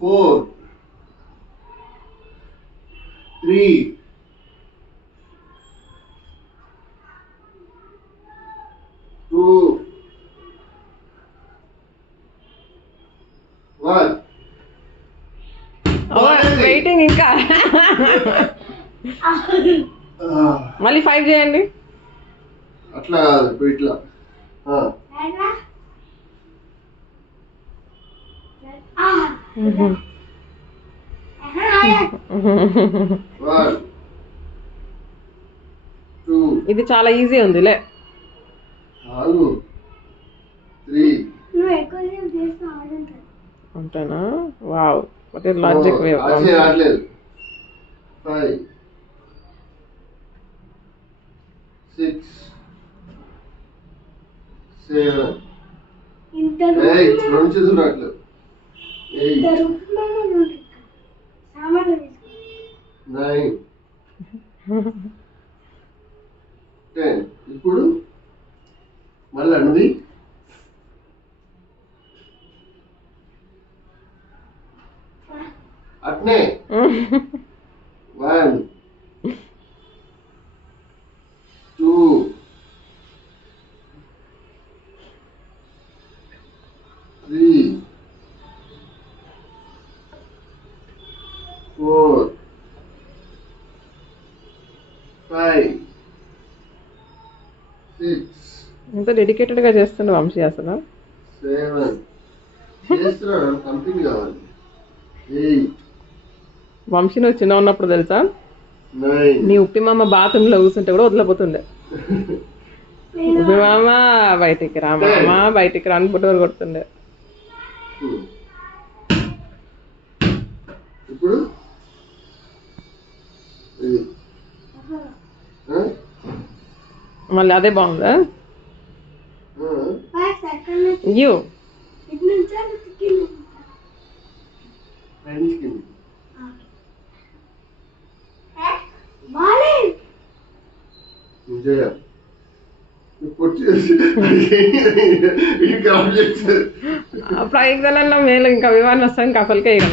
4 3 2 1 waiting ఇంకా మళ్ళీ 5 చేయండి. అట్లా కాదు ఇప్పుడు ఇట్లా ఇది చాలా ఈజీ ఉంది లే. 3 అంతేనా? వావ్, వాట్ ఇస్ లాజిక్ వే. 5 6 7 8 రెండు చేతులు రావట్లేదు. 8 9 10. ఇప్పుడు మళ్ళీ అన్నది అట్నే 1 2 3 4 5 6 ఎంత డెడికేటెడ్ గా చేస్తుండే వంశీ అసలు. 7 చేస్తున్నాడు, కంపెనీ కావాలి. 8 వంశీ నువ్వు చిన్న ఉన్నప్పుడు తెలుసా, 9 నీ ఉప్పి మామ బాత్రూమ్ లో కూర్చుంటే కూడా వదిలిపోతుండే. ఉప్పి మామ బయటికి రా, మామ బయటికి రా అని పుట్టూరు కొడుతుండే. ఇప్పుడు మళ్ళీ అదే బాగుందా? అయ్యో ఫ్లైట్ మేలు ఇంకా విమానం వస్తాను ఇంకా అసలుకే ఇక